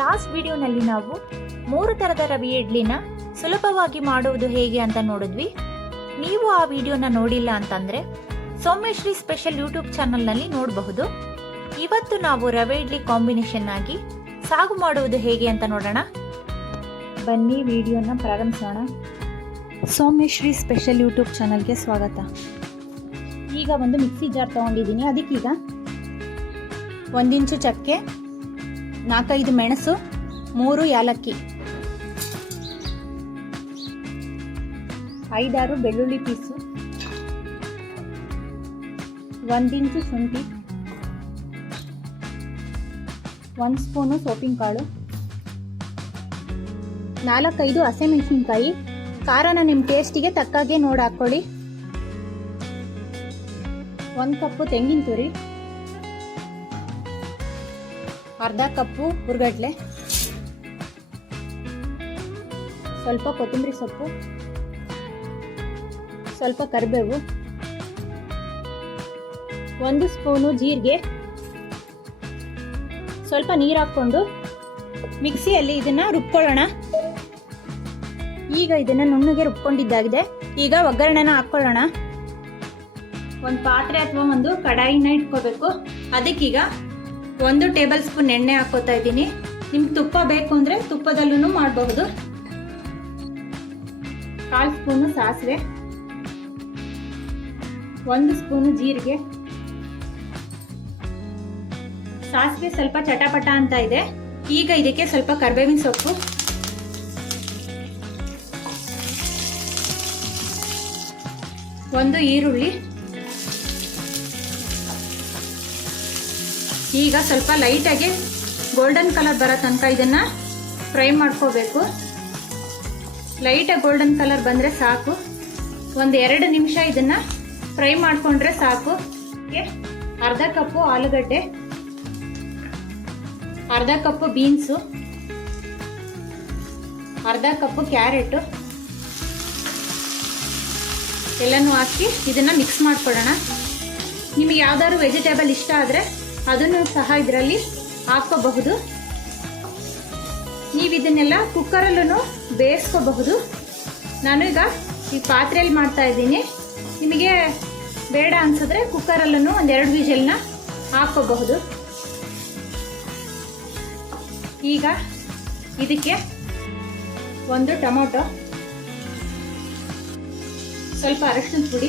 Last ವಿಡಿಯೋನಲ್ಲಿ ನಾವು ಮೂರು ಥರದ ರವಿ ಇಡ್ಲಿನ ಸುಲಭವಾಗಿ ಮಾಡುವುದು ಹೇಗೆ ಅಂತ ನೋಡಿದ್ವಿ. ನೀವು ಆ ವಿಡಿಯೋನ ನೋಡಿಲ್ಲ ಅಂತಂದರೆ ಸೌಮ್ಯಶ್ರೀ ಸ್ಪೆಷಲ್ ಯೂಟ್ಯೂಬ್ ಚಾನಲ್ನಲ್ಲಿ ನೋಡಬಹುದು. ಇವತ್ತು ನಾವು ರವೆ ಇಡ್ಲಿ ಕಾಂಬಿನೇಷನ್ ಆಗಿ ಸಾಗು ಮಾಡುವುದು ಹೇಗೆ ಅಂತ ನೋಡೋಣ. ಬನ್ನಿ ವಿಡಿಯೋನ ಪ್ರಾರಂಭಿಸೋಣ. ಸೌಮ್ಯಶ್ರೀ ಸ್ಪೆಷಲ್ ಯೂಟ್ಯೂಬ್ ಚಾನಲ್ಗೆ ಸ್ವಾಗತ. ಈಗ ಒಂದು ಮಿಕ್ಸಿ ಜಾರ್ ತಗೊಂಡಿದ್ದೀನಿ. ಅದಕ್ಕೀಗ ಒಂದಿಂಚು ಚಕ್ಕೆ ನಾಲ್ಕೈದು ಮೆಣಸು, ಮೂರು ಯಾಲಕ್ಕಿ. ಐದಾರು ಬೆಳ್ಳುಳ್ಳಿ ಪೀಸು. ಒಂದಿಂಚು ಶುಂಠಿ. ಒಂದು ಸ್ಪೂನು ಸೋಪಿನ ಕಾಳು. ನಾಲ್ಕೈದು ಹಸಿಮೆಣಸಿನ್ಕಾಯಿ. ಖಾರನ ನಿಮ್ಮ ಟೇಸ್ಟಿಗೆ ತಕ್ಕಾಗೆ ನೋಡಿ ಹಾಕ್ಕೊಳ್ಳಿ ಒಂದು ಕಪ್ಪು ತೆಂಗಿನ ತುರಿ. ಅರ್ಧ ಕಪ್ಪು ಹುರ್ಗಡ್ಲೆ ಸ್ವಲ್ಪ ಕೊತ್ತಂಬರಿ ಸೊಪ್ಪು. ಸ್ವಲ್ಪ ಕರಿಬೇವು. ಒಂದು ಸ್ಪೂನು ಜೀರಿಗೆ. ಸ್ವಲ್ಪ ನೀರು ಹಾಕ್ಕೊಂಡು ಮಿಕ್ಸಿಯಲ್ಲಿ ಇದನ್ನ ರುಬ್ಕೊಳ್ಳೋಣ. ಈಗ ಇದನ್ನ ನುಣ್ಣಗೆ ರುಬ್ಕೊಂಡಿದ್ದಾಗಿದೆ. ಈಗ ಒಗ್ಗರಣೆನ ಹಾಕ್ಕೊಳ್ಳೋಣ. ಒಂದು ಪಾತ್ರೆ ಅಥವಾ ಒಂದು ಕಡಾಯಿನ ಇಟ್ಕೋಬೇಕು. ಅದಕ್ಕೀಗ ಒಂದು ಟೇಬಲ್ ಸ್ಪೂನ್ ಎಣ್ಣೆ ಹಾಕೋತಾ ಇದ್ದೀನಿ. ನಿಮ್ಗೆ ತುಪ್ಪ ಬೇಕು ಅಂದರೆ ತುಪ್ಪದಲ್ಲೂ ಮಾಡಬಹುದು. ಕಾಲು ಸ್ಪೂನು ಸಾಸಿವೆ. ಒಂದು ಸ್ಪೂನು ಜೀರಿಗೆ. ಸಾಸಿವೆ ಸ್ವಲ್ಪ ಚಟಪಟ ಅಂತ ಇದೆ. ಈಗ ಇದಕ್ಕೆ ಸ್ವಲ್ಪ ಕರ್ಬೇವಿನ ಸೊಪ್ಪು. ಒಂದು ಈರುಳ್ಳಿ. ಈಗ ಸ್ವಲ್ಪ ಲೈಟಾಗಿ ಗೋಲ್ಡನ್ ಕಲರ್ ಬರೋ ತನಕ ಇದನ್ನ ಫ್ರೈ ಮಾಡ್ಕೋಬೇಕು. ಲೈಟಾಗಿ ಗೋಲ್ಡನ್ ಕಲರ್ ಬಂದರೆ ಸಾಕು. ಒಂದು ಎರಡು ನಿಮಿಷ ಇದನ್ನ ಫ್ರೈ ಮಾಡಿಕೊಂಡ್ರೆ ಸಾಕು. ಅರ್ಧ ಕಪ್ಪು ಆಲೂಗಡ್ಡೆ, ಅರ್ಧ ಕಪ್ಪು ಬೀನ್ಸು ಅರ್ಧ ಕಪ್ಪು ಕ್ಯಾರೆಟು. ಎಲ್ಲನೂ ಹಾಕಿ ಇದನ್ನ ಮಿಕ್ಸ್ ಮಾಡ್ಕೊಳ್ಳೋಣ. ನಿಮಗೆ ಯಾವ್ದಾದ್ರು ವೆಜಿಟೇಬಲ್ ಇಷ್ಟ ಆದರೆ ಅದನ್ನು ಸಹ ಇದರಲ್ಲಿ ಹಾಕೋಬಹುದು. ನೀವು ಇದನ್ನೆಲ್ಲ ಕುಕ್ಕರಲ್ಲೂ ಬೇಯಿಸ್ಕೋಬಹುದು. ನಾನು ಈಗ ಈ ಪಾತ್ರೆಯಲ್ಲಿ ಮಾಡ್ತಾ ಇದ್ದೀನಿ. ನಿಮಗೆ ಬೇಡ ಅನ್ಸಿದ್ರೆ ಕುಕ್ಕರಲ್ಲೂ ಒಂದೆರಡು ವಿಜಲ್ನ ಹಾಕೋಬಹುದು ಈಗ ಇದಕ್ಕೆ ಒಂದು ಟೊಮೊಟೊ, ಸ್ವಲ್ಪ ಅರಶಿನ ಪುಡಿ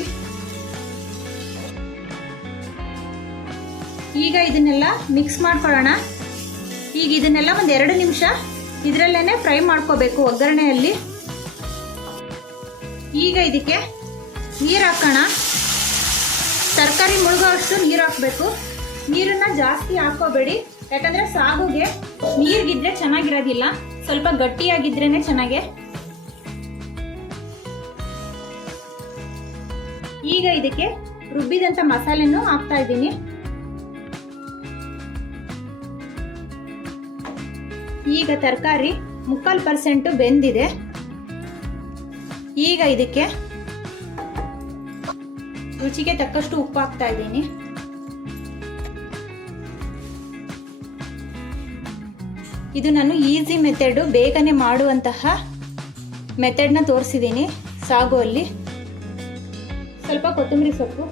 ಈಗ ಇದನ್ನೆಲ್ಲ ಮಿಕ್ಸ್ ಮಾಡ್ಕೊಳ್ಳೋಣ. ಈಗ ಇದನ್ನೆಲ್ಲ ಒಂದು ಎರಡು ನಿಮಿಷ ಇದರಲ್ಲೇ ಫ್ರೈ ಮಾಡ್ಕೋಬೇಕು ಒಗ್ಗರಣೆಯಲ್ಲಿ. ಈಗ ಇದಕ್ಕೆ ನೀರು ಹಾಕೋಣ. ತರಕಾರಿ ಮುಳುಗೋವಷ್ಟು ನೀರು ಹಾಕಬೇಕು. ನೀರನ್ನು ಜಾಸ್ತಿ ಹಾಕೋಬೇಡಿ ಯಾಕಂದರೆ ಸಾಗುಗೆ ನೀರಿಗಿದ್ರೆ ಚೆನ್ನಾಗಿರೋದಿಲ್ಲ. ಸ್ವಲ್ಪ ಗಟ್ಟಿಯಾಗಿದ್ರೇ ಚೆನ್ನಾಗೆ. ಈಗ ಇದಕ್ಕೆ ರುಬ್ಬಿದಂಥ ಮಸಾಲೆನೂ ಹಾಕ್ತಾ ಇದ್ದೀನಿ. ಈಗ ತರಕಾರಿ ಮುಕ್ಕಾಲು ಪರ್ಸೆಂಟು ಬೆಂದಿದೆ. ಈಗ ಇದಕ್ಕೆ ರುಚಿಗೆ ತಕ್ಕಷ್ಟು ಉಪ್ಪು ಹಾಕ್ತಾ ಇದ್ದೀನಿ. ಇದು ನಾನು ಈಸಿ ಮೆಥಡು, ಬೇಗನೆ ಮಾಡುವಂತಹ ಮೆಥಡ್ನ ತೋರಿಸಿದ್ದೀನಿ ಸಾಗುವಲ್ಲಿ. ಸ್ವಲ್ಪ ಕೊತ್ತಂಬರಿ ಸೊಪ್ಪು.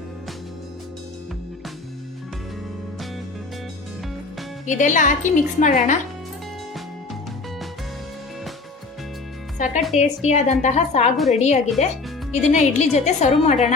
ಇದೆಲ್ಲ ಹಾಕಿ ಮಿಕ್ಸ್ ಮಾಡೋಣ. ಸಖತ್ ಟೇಸ್ಟಿಯಾದಂತಹ ಸಾಗು ರೆಡಿಯಾಗಿದೆ ಇದನ್ನ ಇಡ್ಲಿ ಜೊತೆ ಸರ್ವ್ ಮಾಡೋಣ.